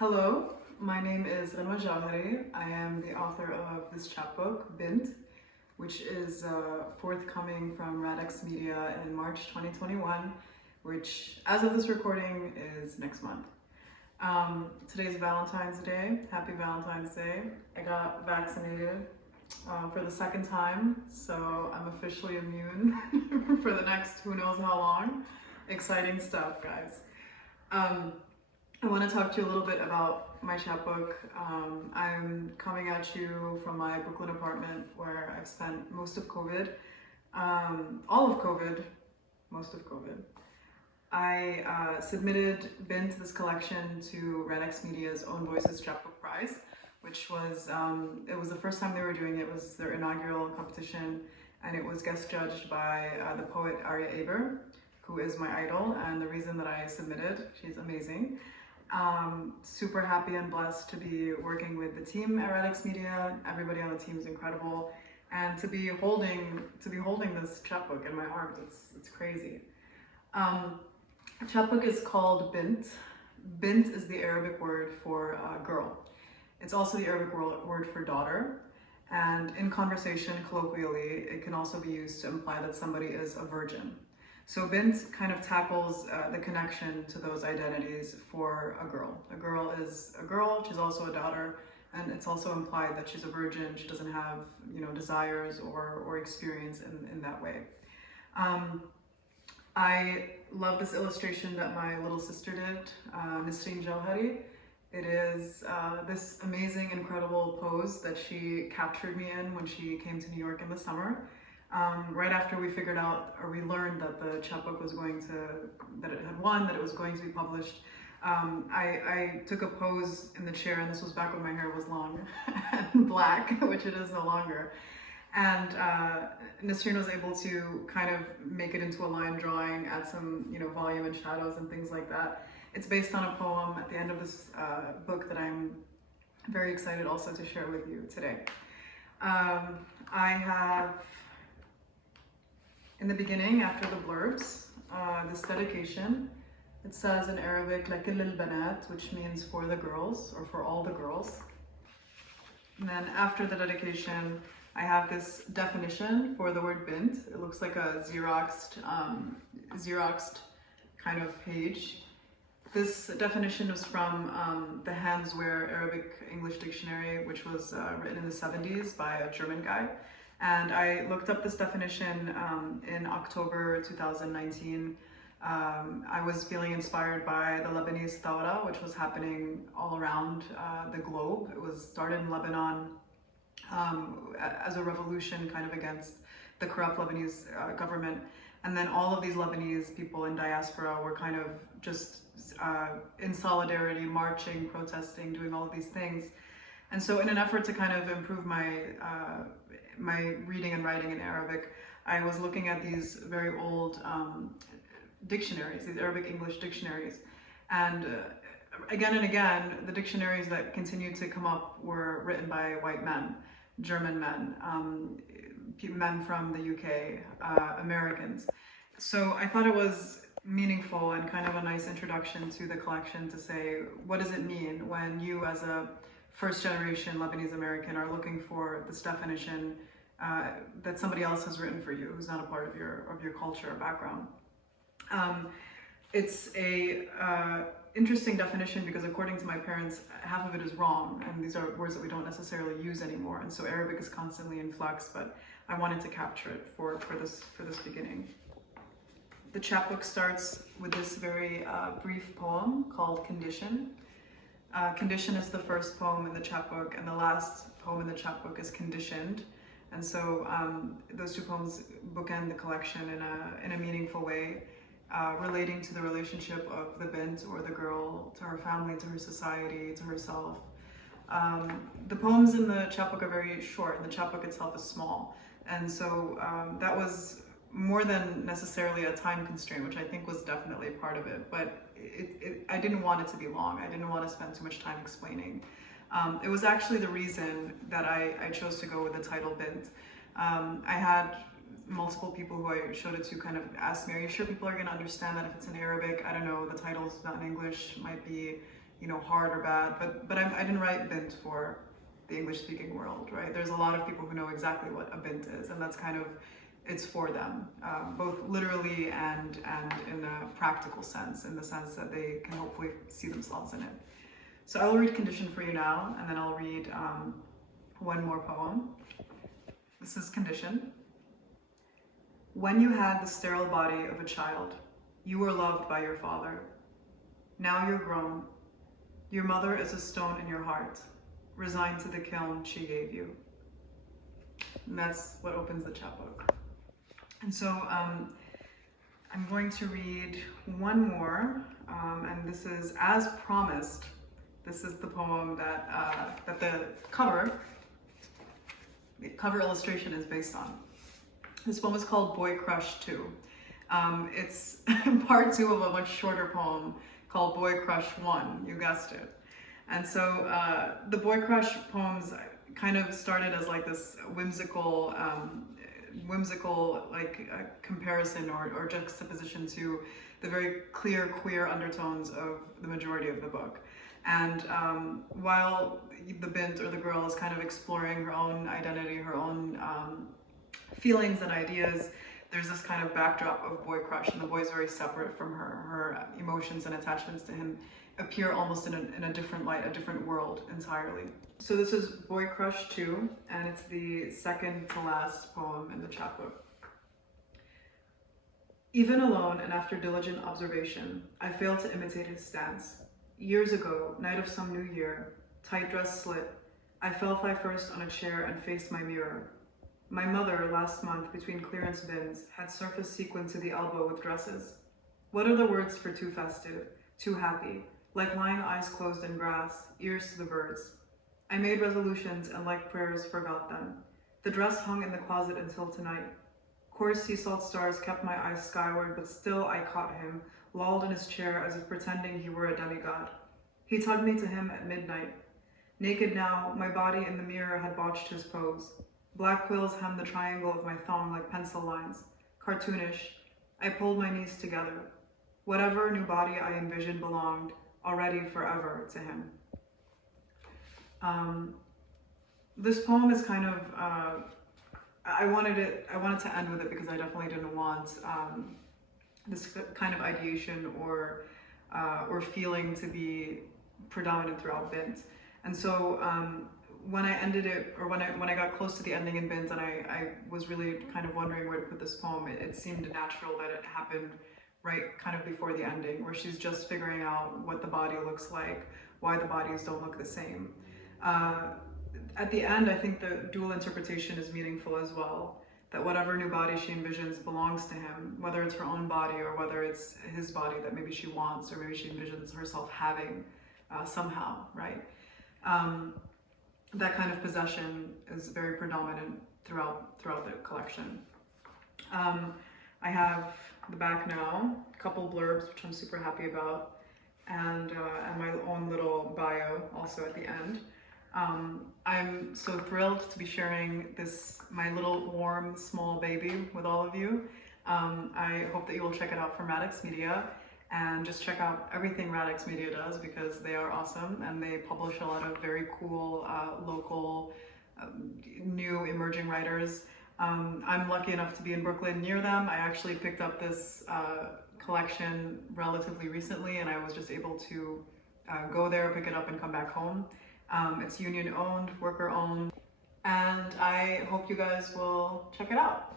Hello, my name is Ghinwa Jawhari. I am the author of this chapbook, BINT, which is forthcoming from Radix Media in March 2021, which, as of this recording, is next month. Today's Valentine's Day. Happy Valentine's Day. I got vaccinated for the second time, so I'm officially immune for the next who knows how long. Exciting stuff, guys. I want to talk to you a little bit about my chapbook. I'm coming at you from my Brooklyn apartment where I've spent most of COVID, all of COVID, most of COVID. I submitted BINT, this collection, to Radix Media's Own Voices Chapbook Prize, which was, it was the first time they were doing it. It was their inaugural competition, and it was guest judged by the poet Aria Aber, who is my idol, and the reason that I submitted. She's amazing. Super happy and blessed to be working with the team at Radix Media. Everybody on the team is incredible, and to be holding this chapbook in my arms, it's crazy. The chapbook is called BINT. BINT is the Arabic word for girl. It's also the Arabic word for daughter, and in conversation, colloquially, it can also be used to imply that somebody is a virgin. So BINT kind of tackles the connection to those identities for a girl. A girl is a girl, she's also a daughter, and it's also implied that she's a virgin, she doesn't have, desires or experience in that way. I love this illustration that my little sister did, Ghinwa Jawhari. It is this amazing, incredible pose that she captured me in when she came to New York in the summer. Right after we figured out, or we learned that the chapbook was that it had won, that it was going to be published, I took a pose in the chair, and this was back when my hair was long and black, which it is no longer. And Nasreen was able to kind of make it into a line drawing, add some, volume and shadows and things like that. It's based on a poem at the end of this book that I'm very excited also to share with you today. I have, in the beginning, after the blurbs, this dedication. It says in Arabic, لكل البنات, which means for the girls, or for all the girls. And then after the dedication, I have this definition for the word BINT. It looks like a Xeroxed kind of page. This definition was from the Hanswehr Arabic-English Dictionary, which was written in the 70s by a German guy. And I looked up this definition in October 2019. I was feeling inspired by the Lebanese Thawra, which was happening all around the globe. It was started in Lebanon as a revolution kind of against the corrupt Lebanese government. And then all of these Lebanese people in diaspora were kind of just in solidarity, marching, protesting, doing all of these things. And so in an effort to kind of improve my reading and writing in Arabic, I was looking at these very old dictionaries, these Arabic English dictionaries. And again and again, the dictionaries that continued to come up were written by white men, German men, men from the UK, Americans. So I thought it was meaningful and kind of a nice introduction to the collection to say, what does it mean when you as a first generation Lebanese American are looking for this definition that somebody else has written for you, who's not a part of your culture or background. It's a interesting definition because according to my parents, half of it is wrong, and these are words that we don't necessarily use anymore. And so Arabic is constantly in flux, but I wanted to capture it for this beginning. The chapbook starts with this very brief poem called Condition. Condition is the first poem in the chapbook, and the last poem in the chapbook is Conditioned. And so those two poems bookend the collection in a meaningful way, relating to the relationship of the bint, or the girl, to her family, to her society, to herself. The poems in the chapbook are very short, and the chapbook itself is small. And so that was more than necessarily a time constraint, which I think was definitely part of it, but I didn't want it to be long. I didn't want to spend too much time explaining. It was actually the reason that I chose to go with the title BINT. I had multiple people who I showed it to kind of ask me, are you sure people are going to understand that if it's in Arabic? I don't know, the title's not in English, might be, hard or bad, but I didn't write BINT for the English-speaking world, right? There's a lot of people who know exactly what a BINT is, and that's it's for them, both literally and in a practical sense, in the sense that they can hopefully see themselves in it. So I will read Condition for you now, and then I'll read one more poem. This is Condition. When you had the sterile body of a child, you were loved by your father. Now you're grown. Your mother is a stone in your heart, resigned to the kiln she gave you. And that's what opens the chapbook. And so I'm going to read one more, and this is As Promised. This is the poem that the cover illustration is based on. This poem is called Boy Crush 2. It's part 2 of a much shorter poem called Boy Crush 1, you guessed it. And so the Boy Crush poems kind of started as like this whimsical comparison or juxtaposition to the very clear queer undertones of the majority of the book. And while the BINT, or the girl, is kind of exploring her own identity, her own feelings and ideas, there's this kind of backdrop of boy crush, and the boy is very separate from her. Her emotions and attachments to him appear almost in a different light, a different world entirely. So this is Boy Crush 2, and it's the second to last poem in the chapbook. Even alone and after diligent observation, I failed to imitate his stance. Years ago, night of some new year, tight dress slit, I fell first on a chair and faced my mirror. My mother, last month, between clearance bins, had surfaced sequined to the elbow with dresses. What are the words for too festive, too happy, like lying eyes closed in grass, ears to the birds? I made resolutions and like prayers forgot them. The dress hung in the closet until tonight. Coarse sea salt stars kept my eyes skyward, but still I caught him, lolled in his chair as if pretending he were a demigod. He tugged me to him at midnight. Naked now, my body in the mirror had botched his pose. Black quills hemmed the triangle of my thong like pencil lines. Cartoonish, I pulled my knees together. Whatever new body I envisioned belonged, already forever, to him. This poem is kind of, I wanted to end with it because I definitely didn't want this kind of ideation or feeling to be predominant throughout BINT. And so when I ended it, or when I got close to the ending in BINT, and I was really kind of wondering where to put this poem, it seemed natural that it happened right kind of before the ending, where she's just figuring out what the body looks like, why the bodies don't look the same. At the end, I think the dual interpretation is meaningful as well, that whatever new body she envisions belongs to him, whether it's her own body or whether it's his body that maybe she wants or maybe she envisions herself having somehow, right? That kind of possession is very predominant throughout the collection. I have the back now, a couple blurbs, which I'm super happy about, and my own little bio also at the end. I'm so thrilled to be sharing my little warm, small baby with all of you. I hope that you will check it out from Radix Media, and just check out everything Radix Media does, because they are awesome and they publish a lot of very cool local new emerging writers. I'm lucky enough to be in Brooklyn near them. I actually picked up this collection relatively recently, and I was just able to go there, pick it up, and come back home. It's union owned, worker owned, and I hope you guys will check it out.